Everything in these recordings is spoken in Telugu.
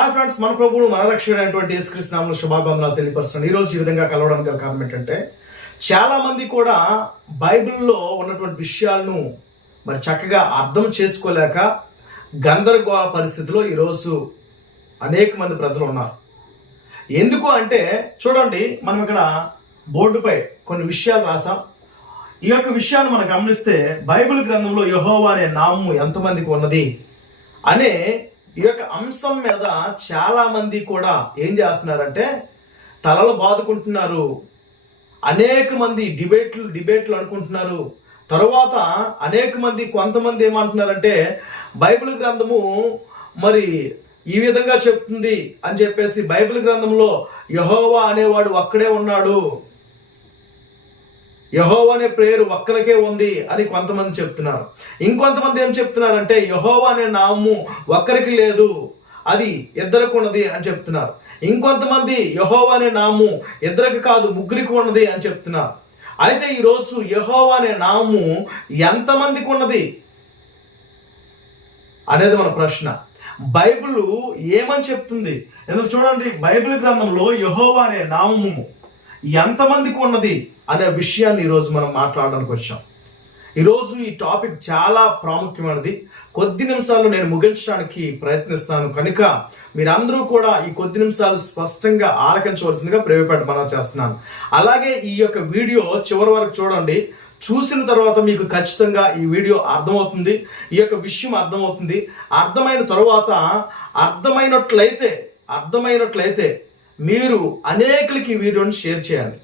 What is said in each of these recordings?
హాయ్ ఫ్రెండ్స్ మన ప్రభువు మన రక్షకుడైనటువంటి యేసుకృష్ణంలో శుభాబంధనాలు తెలియపరుస్తున్నాను. ఈ రోజు ఈ విధంగా కలవడానికి గల కారణం ఏంటంటే చాలా మంది కూడా బైబిల్లో ఉన్నటువంటి విషయాలను మరి చక్కగా అర్థం చేసుకోలేక గందరగోళ పరిస్థితిలో ఈరోజు అనేక మంది ప్రజలు ఉన్నారు. ఎందుకు అంటే చూడండి మనం ఇక్కడ బోర్డుపై కొన్ని విషయాలు రాసాం ఈ యొక్క విషయాన్ని మనం గమనిస్తే బైబిల్ గ్రంథంలో యహోవా అనే నామము ఎంతమందికి ఉన్నది? అనే ఈ యొక్క అంశం మీద చాలా మంది కూడా ఏం చేస్తున్నారంటే తలలు బాదుకుంటున్నారు. అనేక మంది డిబేట్లు డిబేట్లు అనుకుంటున్నారు. తరువాత అనేక మంది కొంతమంది ఏమంటున్నారంటే బైబిల్ గ్రంథము మరి ఈ విధంగా చెప్తుంది అని చెప్పేసి బైబిల్ గ్రంథంలో యహోవా అనేవాడు ఒక్కడే ఉన్నాడు. యహోవా అనే పేరు ఒక్కరికే ఉంది అని కొంతమంది చెప్తున్నారు. ఇంకొంతమంది ఏం చెప్తున్నారంటే యహోవా అనే నామము ఒక్కరికి లేదు అది ఇద్దరికి ఉన్నది అని చెప్తున్నారు. ఇంకొంతమంది యహోవా అనే నామము ఇద్దరికి కాదు ముగ్గురికి ఉన్నది అని చెప్తున్నారు. అయితే ఈరోజు యహోవా అనే నామము ఎంతమందికి ఉన్నది అనేది మన ప్రశ్న. బైబిల్ ఏమని చెప్తుంది? ఎందుకు చూడండి బైబిల్ గ్రంథంలో యహోవా అనే నామము. ఎంతమందికి ఉన్నది అనే విషయాన్ని ఈరోజు మనం మాట్లాడడానికి వచ్చాం. ఈరోజు ఈ టాపిక్ చాలా ప్రాముఖ్యమైనది. కొద్ది నిమిషాల్లో నేను ముగించడానికి ప్రయత్నిస్తాను. కనుక మీరందరూ కూడా ఈ కొద్ది నిమిషాలు స్పష్టంగా ఆలకించవలసిందిగా ప్రేమపేట మనం చేస్తున్నాను. అలాగే ఈ యొక్క వీడియో చివరి వరకు చూడండి. చూసిన తర్వాత మీకు ఖచ్చితంగా ఈ వీడియో అర్థమవుతుంది. ఈ యొక్క విషయం అర్థమవుతుంది. అర్థమైన తర్వాత అర్థమైనట్లయితే అర్థమైనట్లయితే మీరు అనేకులకి వీడియోని షేర్ చేయండి.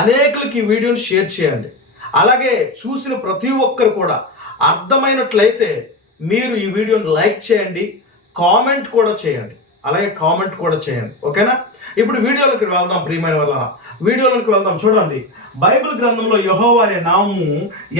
అనేకులకి వీడియోని షేర్ చేయండి. అలాగే చూసిన ప్రతి ఒక్కరు కూడా అర్థమైనట్లయితే మీరు ఈ వీడియోని లైక్ చేయండి కామెంట్ కూడా చేయండి. అలాగే కామెంట్ కూడా చేయండి. ఓకేనా? ఇప్పుడు వీడియోలోకి వెళ్దాం ప్రియమైన వల్ల వీడియోలోకి వెళ్దాం. చూడండి. బైబిల్ గ్రంథంలో యహోవా అనే నామము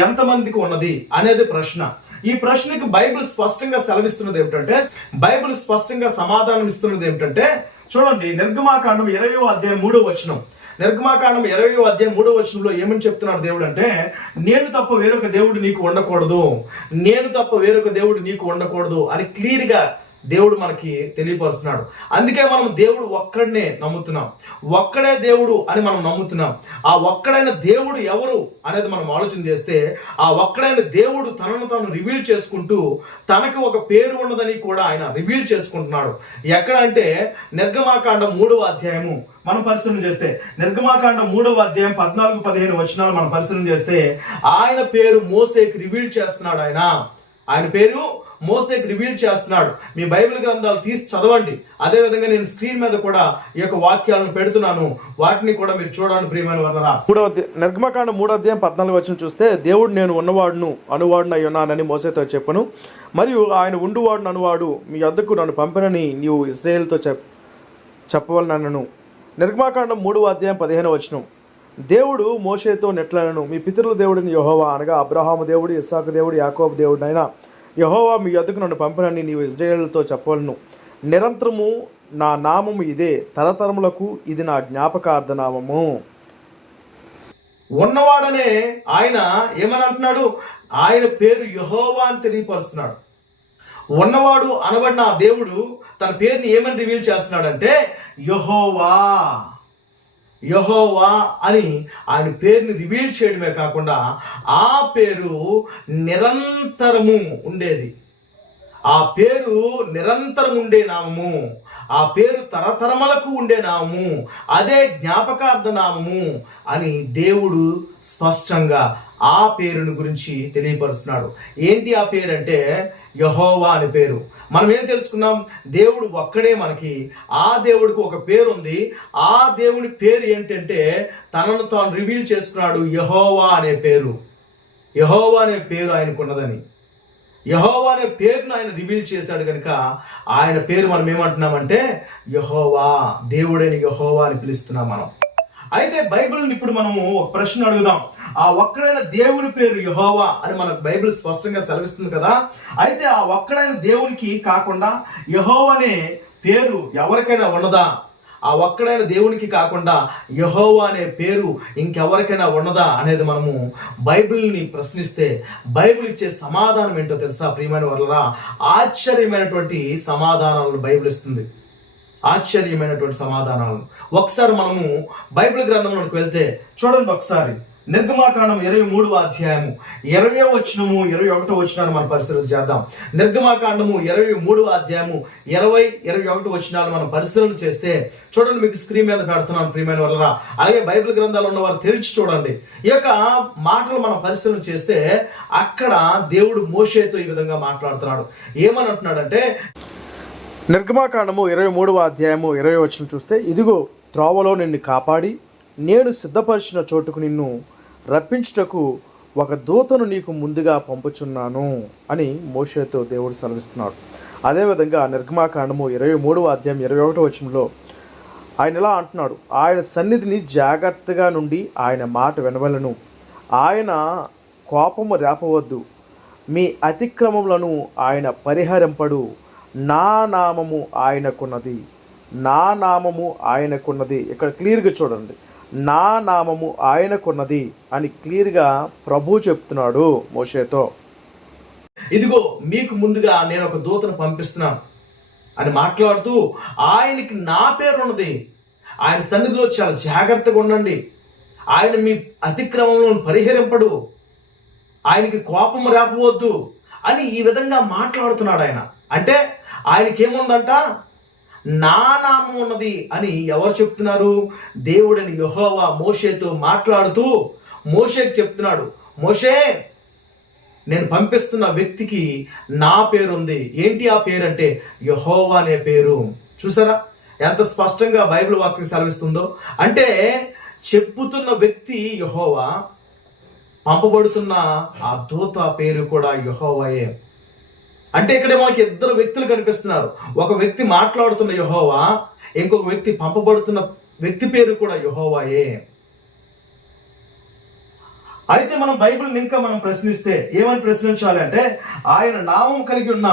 ఎంతమందికి ఉన్నది అనేది ప్రశ్న. ఈ ప్రశ్నకి బైబిల్ స్పష్టంగా సెలవిస్తున్నది ఏమిటంటే బైబిల్ స్పష్టంగా సమాధానం ఇస్తున్నది ఏమిటంటే చూడండి నిర్గమాకాండం ఇరవయో అధ్యాయం మూడో వచనం. నిర్గమాకాండం ఇరవయో అధ్యాయం మూడో వచనంలో ఏమని చెప్తున్నాడు దేవుడు అంటే నేను తప్ప వేరొక దేవుడు నీకు ఉండకూడదు. నేను తప్ప వేరొక దేవుడు నీకు ఉండకూడదు అని క్లియర్గా దేవుడు మనకి తెలియపరుస్తున్నాడు. అందుకే మనం దేవుడు ఒక్కడనే నమ్ముతున్నాం. ఒక్కడే దేవుడు అని మనం నమ్ముతున్నాం. ఆ ఒక్కడైన దేవుడు ఎవరు అనేది మనం ఆలోచన చేస్తే ఆ ఒక్కడైన దేవుడు తనను తాను రివీల్ చేసుకుంటూ తనకి ఒక పేరు ఉన్నదని కూడా ఆయన రివీల్ చేసుకుంటున్నాడు. ఎక్కడ అంటే నిర్గమాకాండం మూడవ అధ్యాయము. మనం పరిశీలన చేస్తే నిర్గమాకాండ మూడవ అధ్యాయం పద్నాలుగు పదిహేను వచనాలు మనం పరిశీలన చేస్తే ఆయన పేరు మోసేకి రివీల్ చేస్తున్నాడు ఆయన. ఆయన పేరు మోసేకి రివీల్ చేస్తున్నాడు. మీ బైబిల్ గ్రంథాలు తీసి చదవండి. అదే విధంగా నేను స్క్రీన్ మీద కూడా ఈ యొక్క వాక్యాలను పెడుతున్నాను. వాటిని కూడా మీరు చూడండి ప్రియమైన వదరా మూడవ నిర్గమకాండ మూడో అధ్యాయం పద్నాలుగు వచ్చిన చూస్తే దేవుడు నేను ఉన్నవాడును అనువాడును అయి ఉన్నానని మోసేతో చెప్పను. మరియు ఆయన ఉండువాడును అనువాడు మీ వద్దకు నన్ను పంపినని నీవు ఇస్రాయేల్తో చెప్ చెప్పవలనను. నిర్గమాకాండం మూడవ అధ్యాయం పదిహేను వచనం. దేవుడు మోషేతో నెట్లను మీ పితరుల దేవుడిని యహోవా అనగా అబ్రహాము దేవుడు ఇస్సాకు దేవుడు యాకోబు దేవుడు అయినా యహోవా మీ యొద్దకు నన్ను పంపినని నీవు ఇజ్రాయేల్తో చెప్పవలను. నిరంతరము నా నామము ఇదే తరతరములకు ఇది నా జ్ఞాపకార్థ నామము. ఉన్నవాడనే ఆయన ఏమని అంటున్నాడు ఆయన పేరు యహోవా అని తెలియపరుస్తున్నాడు. ఉన్నవాడు అనబడిన ఆ దేవుడు తన పేరుని ఏమని రివీల్ చేస్తున్నాడంటే యహోవా. యహోవా అని ఆయన పేరుని రివీల్ చేయడమే కాకుండా ఆ పేరు నిరంతరము ఉండేది. ఆ పేరు నిరంతరం ఉండే నామము ఆ పేరు తరతరములకు ఉండే నామము అదే జ్ఞాపకార్థ నామము అని దేవుడు స్పష్టంగా ఆ పేరుని గురించి తెలియపరుస్తున్నాడు. ఏంటి ఆ పేరు అంటే యహోవా అని పేరు. మనం ఏం తెలుసుకున్నాం? దేవుడు ఒక్కడే మనకి. ఆ దేవుడికి ఒక పేరు ఉంది. ఆ దేవుడి పేరు ఏంటంటే తనను తాను రివీల్ చేసుకున్నాడు యహోవా అనే పేరు. యహోవా అనే పేరు ఆయనకున్నదని. యహోవా అనే పేరును ఆయన రివీల్ చేశాడు కనుక ఆయన పేరు మనం ఏమంటున్నామంటే యహోవా దేవుడైన యహోవా అని పిలుస్తున్నాం మనం. అయితే బైబిల్ని ఇప్పుడు మనము ఒక ప్రశ్న అడుగుదాం. ఆ ఒక్కడైన దేవుని పేరు యహోవా అని మనకు బైబిల్ స్పష్టంగా సెలవిస్తుంది కదా. అయితే ఆ ఒక్కడైన దేవునికి కాకుండా యహోవా అనే పేరు ఎవరికైనా ఉన్నదా? ఆ ఒక్కడైన దేవునికి కాకుండా యహోవా అనే పేరు ఇంకెవరికైనా ఉన్నదా అనేది మనము బైబిల్ని ప్రశ్నిస్తే బైబిల్ ఇచ్చే సమాధానం ఏంటో తెలుసా ప్రియమైన వల్ల ఆశ్చర్యమైనటువంటి సమాధానాలను బైబిల్ ఇస్తుంది. ఆశ్చర్యమైనటువంటి సమాధానాలను. ఒకసారి మనము బైబిల్ గ్రంథంలోకి వెళ్తే చూడండి ఒకసారి. నిర్గమాకాండం ఇరవై మూడవ అధ్యాయము. ఇరవై వచనము ఇరవై ఒకటో వచనాలు మనం పరిశీలన చేద్దాం. నిర్గమాకాండము ఇరవై మూడవ అధ్యాయము ఇరవై ఇరవై ఒకటి వచనాలు మనం పరిశీలన చేస్తే చూడండి మీకు స్క్రీన్ మీద పెడుతున్నాను ప్రియమైన వల్లరా అలాగే బైబిల్ గ్రంథాలు ఉన్న వారు తెరిచి చూడండి. ఈ యొక్క మాటలు మనం పరిశీలన చేస్తే అక్కడ దేవుడు మోషేతో ఈ విధంగా మాట్లాడుతున్నాడు. ఏమని అంటున్నాడంటే నిర్గమాకాండము ఇరవై మూడవ అధ్యాయము ఇరవై వచ్చిన చూస్తే ఇదిగో త్రోవలో నిన్ను కాపాడి నేను సిద్ధపరిచిన చోటుకు నిన్ను రప్పించుటకు ఒక దూతను నీకు ముందుగా పంపుచున్నాను అని మోషేతో దేవుడు సెలవిస్తున్నాడు. అదేవిధంగా నిర్గమాకాండము ఇరవై మూడవ అధ్యాయం ఇరవై ఒకటో వచనంలో ఆయన ఇలా అంటున్నాడు ఆయన సన్నిధిని జాగ్రత్తగా నుండి ఆయన మాట వినవలను. ఆయన కోపము రేపవద్దు. మీ అతిక్రమములను ఆయన పరిహరింపడు. నా నామము ఆయనకున్నది. నా నామము ఆయనకున్నది. ఇక్కడ క్లియర్గా చూడండి. నా నామము ఆయనకున్నది అని క్లియర్గా ప్రభు చెప్తున్నాడు మోషేతో. ఇదిగో మీకు ముందుగా నేను ఒక దూతను పంపిస్తున్నాను అని మాట్లాడుతూ ఆయనకి నా పేరు ఉన్నది ఆయన సన్నిధిలో చాలా జాగ్రత్తగా ఉండండి. ఆయన మీ అతిక్రమంలో పరిహరింపడు. ఆయనకి కోపం రాపవద్దు అని ఈ విధంగా మాట్లాడుతున్నాడు ఆయన. అంటే ఆయనకి ఏముందంట నా నామం ఉన్నది అని ఎవరు చెప్తున్నారు? దేవుడని యహోవా మోషేతో మాట్లాడుతూ మోషేకి చెప్తున్నాడు మోషే నేను పంపిస్తున్న వ్యక్తికి నా పేరు ఉంది. ఏంటి ఆ పేరు అంటే యహోవా అనే పేరు. చూసారా? ఎంత స్పష్టంగా బైబిల్ వాక్యం సెలవిస్తుందో. అంటే చెప్పుతున్న వ్యక్తి యహోవా పంపబడుతున్న ఆ దూత పేరు కూడా యహోవాయే. అంటే ఇక్కడ మనకి ఇద్దరు వ్యక్తులు కనిపిస్తున్నారు. ఒక వ్యక్తి మాట్లాడుతున్న యహోవా ఇంకొక వ్యక్తి పంపబడుతున్న వ్యక్తి పేరు కూడా యహోవాయే. అయితే మనం బైబిల్ని ఇంకా మనం ప్రశ్నిస్తే ఏమని ప్రశ్నించాలి అంటే ఆయన నామం కలిగి ఉన్న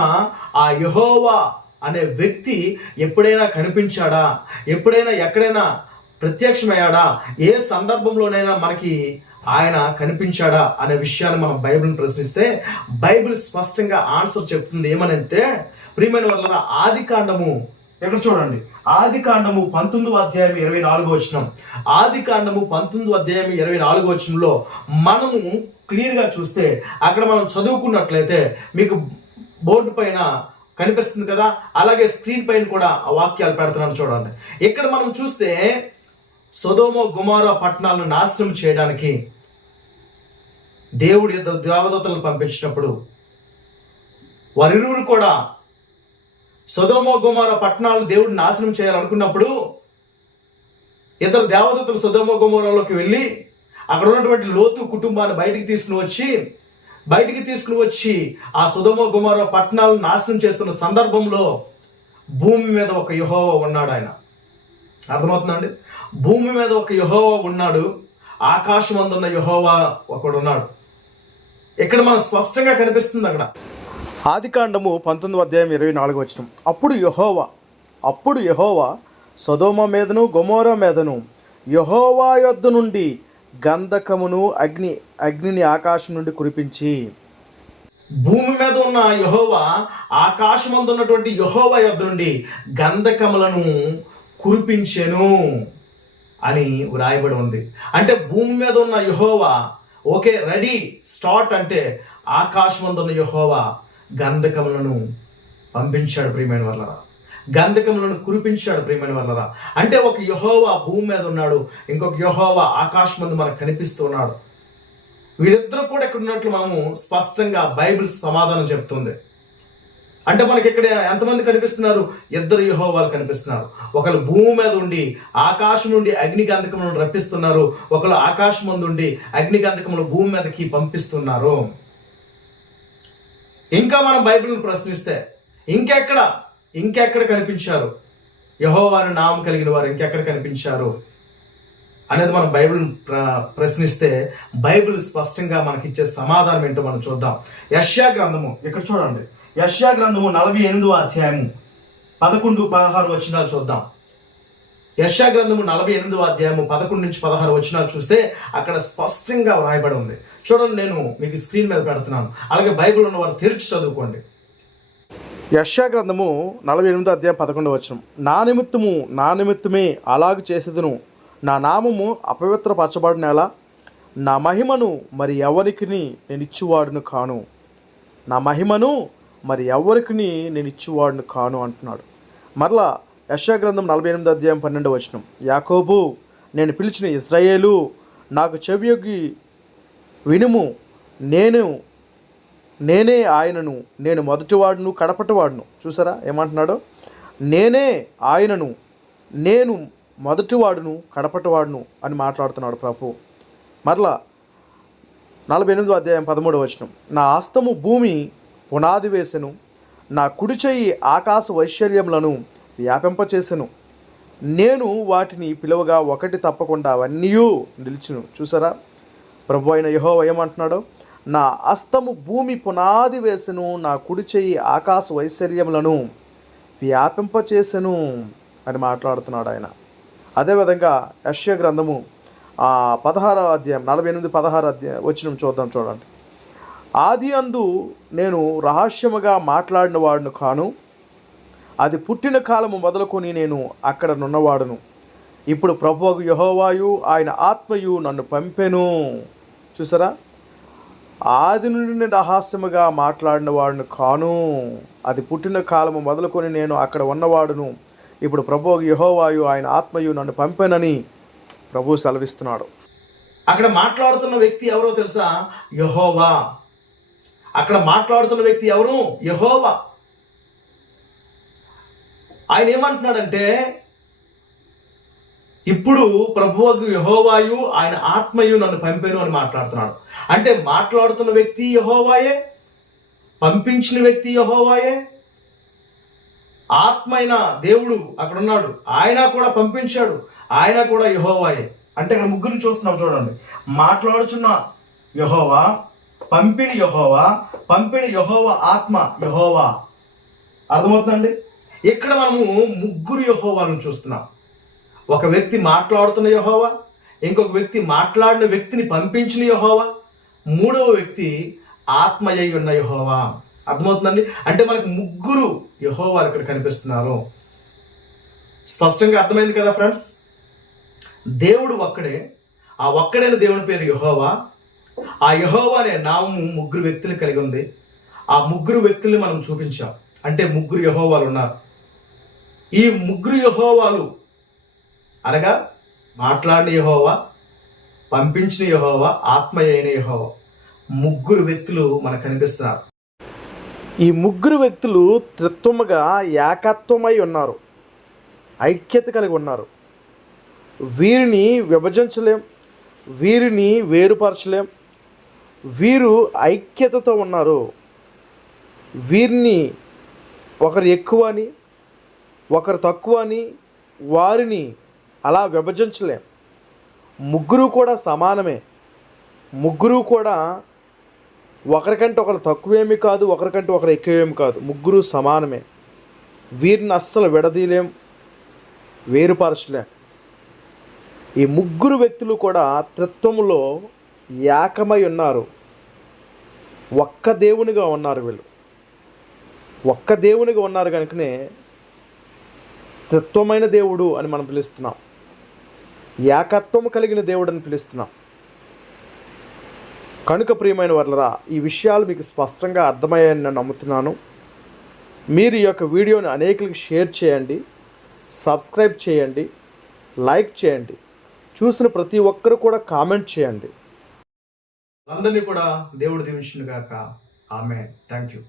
ఆ యహోవా అనే వ్యక్తి ఎప్పుడైనా కనిపించాడా? ఎప్పుడైనా ఎక్కడైనా ప్రత్యక్షమయ్యాడా? ఏ సందర్భంలోనైనా మనకి ఆయన కనిపించాడా అనే విషయాన్ని మనం బైబిల్ని ప్రశ్నిస్తే బైబిల్ స్పష్టంగా ఆన్సర్ చెప్తుంది ఏమనంటే ప్రియమైన వల్ల ఆది కాండము ఇక్కడ చూడండి ఆది కాండము పంతొమ్మిదో అధ్యాయం ఇరవై నాలుగో వచనం. ఆది కాండము పంతొమ్మిదో అధ్యాయం ఇరవై నాలుగో వచనంలో మనము క్లియర్గా చూస్తే అక్కడ మనం చదువుకున్నట్లయితే మీకు బోర్డు పైన కనిపిస్తుంది కదా అలాగే స్క్రీన్ పైన కూడా ఆ వాక్యాలు పెడుతున్నాను చూడండి. ఇక్కడ మనం చూస్తే సొదోమో గుమారో పట్టణాలను నాశనం చేయడానికి దేవుడు ఇద్దరు దేవదూతలను పంపించినప్పుడు వారిరువురు కూడా సుధోమ గుమార పట్టణాలను దేవుడు నాశనం చేయాలనుకున్నప్పుడు ఇద్దరు దేవదూతలు సుధోమ గుమారాలోకి వెళ్ళి అక్కడ ఉన్నటువంటి లోతు కుటుంబాన్ని బయటికి తీసుకుని వచ్చి బయటికి తీసుకుని వచ్చి ఆ సుధోమ గుమార పట్టణాలను నాశనం చేస్తున్న సందర్భంలో భూమి మీద ఒక యహోవ ఉన్నాడు ఆయన. అర్థమవుతుందండి? భూమి మీద ఒక యహోవ ఉన్నాడు ఆకాశం అందున్న యహోవా ఒకడు ఉన్నాడు ఇక్కడ మనం స్పష్టంగా కనిపిస్తుంది అక్కడ. ఆదికాండము పంతొమ్మిది అధ్యాయం ఇరవై నాలుగు వచనం. అప్పుడు యహోవా అప్పుడు యహోవా సొదోమ మీదను గొమోర మీదను యహోవా యొద్ద నుండి గంధకమును అగ్ని అగ్నిని ఆకాశం నుండి కురిపించి. భూమి మీద ఉన్న యహోవా ఆకాశమందు ఉన్నటువంటి యహోవా యొద్ద నుండి గంధకములను కురిపించెను అని వ్రాయబడి ఉంది. అంటే భూమి మీద ఉన్న యహోవా ఓకే రెడీ స్టార్ట్ అంటే ఆకాశవంతున్న యహోవా గంధకములను పంపించాడు ప్రియమైన వాళ్ళరా గంధకములను కురిపించాడు ప్రియమైన వాళ్ళరా అంటే ఒక యహోవా భూమి మీద ఉన్నాడు ఇంకొక యహోవా ఆకాశం మందు మనకు కనిపిస్తున్నాడు వీరిద్దరూ కూడా ఇక్కడ ఉన్నట్లు మనము స్పష్టంగా బైబిల్ సమాధానం చెప్తుంది. అంటే మనకి ఇక్కడ ఎంతమంది కనిపిస్తున్నారు? ఇద్దరు యహోవాలు కనిపిస్తున్నారు. ఒకరు భూమి మీద ఉండి ఆకాశం నుండి అగ్ని గంధకములను రప్పిస్తున్నారు. ఒకరు ఆకాశం ముందు ఉండి అగ్ని గంధకములు భూమి మీదకి పంపిస్తున్నారు. ఇంకా మనం బైబిల్ని ప్రశ్నిస్తే ఇంకెక్కడ? ఇంకెక్కడ కనిపించారు? యహోవాని నామం కలిగిన వారు ఇంకెక్కడ కనిపించారు? అనేది మనం బైబిల్ ప్ర ప్రశ్నిస్తే బైబిల్ స్పష్టంగా మనకిచ్చే సమాధానం ఏంటో మనం చూద్దాం. యష్యా గ్రంథము ఇక్కడ చూడండి. యష్యా గ్రంథము నలభై ఎనిమిదవ అధ్యాయము. పదకొండు పదహారు వచనాలు చూద్దాం. యష్యా గ్రంథము నలభై ఎనిమిదవ అధ్యాయము పదకొండు నుంచి పదహారు వచనాలు చూస్తే అక్కడ స్పష్టంగా వ్రాయబడి ఉంది. చూడండి నేను మీకు స్క్రీన్ మీద పెడుతున్నాను. అలాగే బైబిల్ ఉన్న వారు తెరిచి చదువుకోండి. యష్యా గ్రంథము నలభై ఎనిమిదో అధ్యాయం పదకొండు వచనం. నా నిమిత్తము నా నిమిత్తమే అలాగ చేసేదను. నా నామము అపవిత్రపరచబడిన నా మహిమను మరి ఎవరికి నేను ఇచ్చివాడును కాను? నా మహిమను మరి ఎవరికి నేను ఇచ్చేవాడిని కాను అంటున్నాడు. మరలా యశ్యా గ్రంథం నలభై ఎనిమిది అధ్యాయం పన్నెండు వచనం. యాకోబు నేను పిలిచిన ఇజ్రాయేలు నాకు చెవియొగ్గి వినుము నేను నేనే ఆయనను నేను మొదటివాడును కడపటివాడును చూసారా ఏమంటున్నాడు? నేనే ఆయనను నేను మొదటివాడును కడపటివాడును అని మాట్లాడుతున్నాడు ప్రభు. మరలా నలభై ఎనిమిదో అధ్యాయం పదమూడు వచనం. నా ఆస్తము భూమి పునాది వేసెను. నా కుడి చెయ్యి ఆకాశ వైశల్యములను వ్యాపింపచేసెను. నేను వాటిని పిలువగా ఒకటి తప్పకుండా అవన్నీ నిలిచును. చూసారా? ప్రభు అయిన యహో ఏమంటున్నాడో? నా అస్తము భూమి పునాది వేసెను నా కుడి చెయ్యి ఆకాశ వైశల్యములను వ్యాపింపచేసెను అని మాట్లాడుతున్నాడు ఆయన. అదేవిధంగా యశ్య గ్రంథము ఆ, పదహారో అధ్యాయం నలభై ఎనిమిది పదహారు అధ్యాయం వచ్చిన చూద్దాం చూడండి. ఆది అందు నేను రహస్యముగా మాట్లాడిన వాడును కాను అది పుట్టిన కాలము మొదలుకొని నేను అక్కడ నున్నవాడును. ఇప్పుడు ప్రభువుకు యహోవాయు ఆయన ఆత్మయు నన్ను పంపెను. చూసారా? ఆది నుండి రహస్యముగా మాట్లాడిన వాడును కాను అది పుట్టిన కాలము మొదలుకొని నేను అక్కడ ఉన్నవాడును. ఇప్పుడు ప్రభువు యహోవాయు ఆయన ఆత్మయు నన్ను పంపెనని ప్రభు సెలవిస్తున్నాడు. అక్కడ మాట్లాడుతున్న వ్యక్తి ఎవరో తెలుసా? యహోవా. అక్కడ మాట్లాడుతున్న వ్యక్తి ఎవరు? యహోవా. ఆయన ఏమంటున్నాడంటే ఇప్పుడు ప్రభువుకు యహోవాయు ఆయన ఆత్మయు నన్ను పంపాను అని మాట్లాడుతున్నాడు. అంటే మాట్లాడుతున్న వ్యక్తి యహోవాయే? పంపించిన వ్యక్తి యహోవాయే? ఆత్మ అయిన దేవుడు అక్కడ ఉన్నాడు ఆయన కూడా పంపించాడు. ఆయన కూడా యహోవాయే. అంటే ఇక్కడ ముగ్గురిని చూస్తున్నాం చూడండి. మాట్లాడుచున్న యహోవా పంపిణి యహోవా పంపిణి యహోవ ఆత్మ యహోవా. అర్థమవుతుందండి? ఇక్కడ మనము ముగ్గురు యహోవాలను చూస్తున్నాం. ఒక వ్యక్తి మాట్లాడుతున్న యహోవా ఇంకొక వ్యక్తి మాట్లాడిన వ్యక్తిని పంపించిన యహోవా మూడవ వ్యక్తి ఆత్మయ్య ఉన్న యహోవా. అర్థమవుతుందండి? అంటే మనకు ముగ్గురు యహోవాలు ఇక్కడ కనిపిస్తున్నారు. స్పష్టంగా అర్థమైంది కదా ఫ్రెండ్స్? దేవుడు ఒక్కడే. ఆ ఒక్కడైన దేవుని పేరు యహోవా. ఆ యహోవా అనే నామము ముగ్గురు వ్యక్తులు కలిగి ఉంది. ఆ ముగ్గురు వ్యక్తుల్ని మనం చూపించాం. అంటే ముగ్గురు యహోవాలు ఉన్నారు. ఈ ముగ్గురు యహోవాలు అనగా మాట్లాడిన యహోవా పంపించిన యహోవా ఆత్మ అయిన యహోవా. ముగ్గురు వ్యక్తులు మనకు కనిపిస్తున్నారు. ఈ ముగ్గురు వ్యక్తులు త్రిత్వముగా ఏకత్వమై ఉన్నారు. ఐక్యత కలిగి ఉన్నారు. వీరిని విభజించలేం. వీరిని వేరుపరచలేం. వీరు ఐక్యతతో ఉన్నారు. వీరిని ఒకరు ఎక్కువ అని ఒకరు తక్కువ అని వారిని అలా విభజించలేం. ముగ్గురు కూడా సమానమే. ముగ్గురు కూడా ఒకరికంటే ఒకరు తక్కువేమీ కాదు ఒకరికంటే ఒకరు ఎక్కువేమి కాదు. ముగ్గురు సమానమే. వీరిని అస్సలు విడదీయలేం వేరుపరచలేం. ఈ ముగ్గురు వ్యక్తులు కూడా త్రిత్వములో ఏకమై ఉన్నారు. ఒక్క దేవునిగా ఉన్నారు వీళ్ళు. ఒక్క దేవునిగా ఉన్నారు కనుకనే తత్వమైన దేవుడు అని మనం పిలుస్తున్నాం. ఏకత్వము కలిగిన దేవుడు అని పిలుస్తున్నాం. కనుక ప్రియమైన వర్లరా ఈ విషయాలు మీకు స్పష్టంగా అర్థమయ్యాయని నేను నమ్ముతున్నాను. మీరు ఈ యొక్క వీడియోని అనేకులకు షేర్ చేయండి సబ్స్క్రైబ్ చేయండి లైక్ చేయండి చూసిన ప్రతి ఒక్కరు కూడా కామెంట్ చేయండి. అందరినీ కూడా దేవుడు దీవించిన గాక ఆమె థ్యాంక్ యూ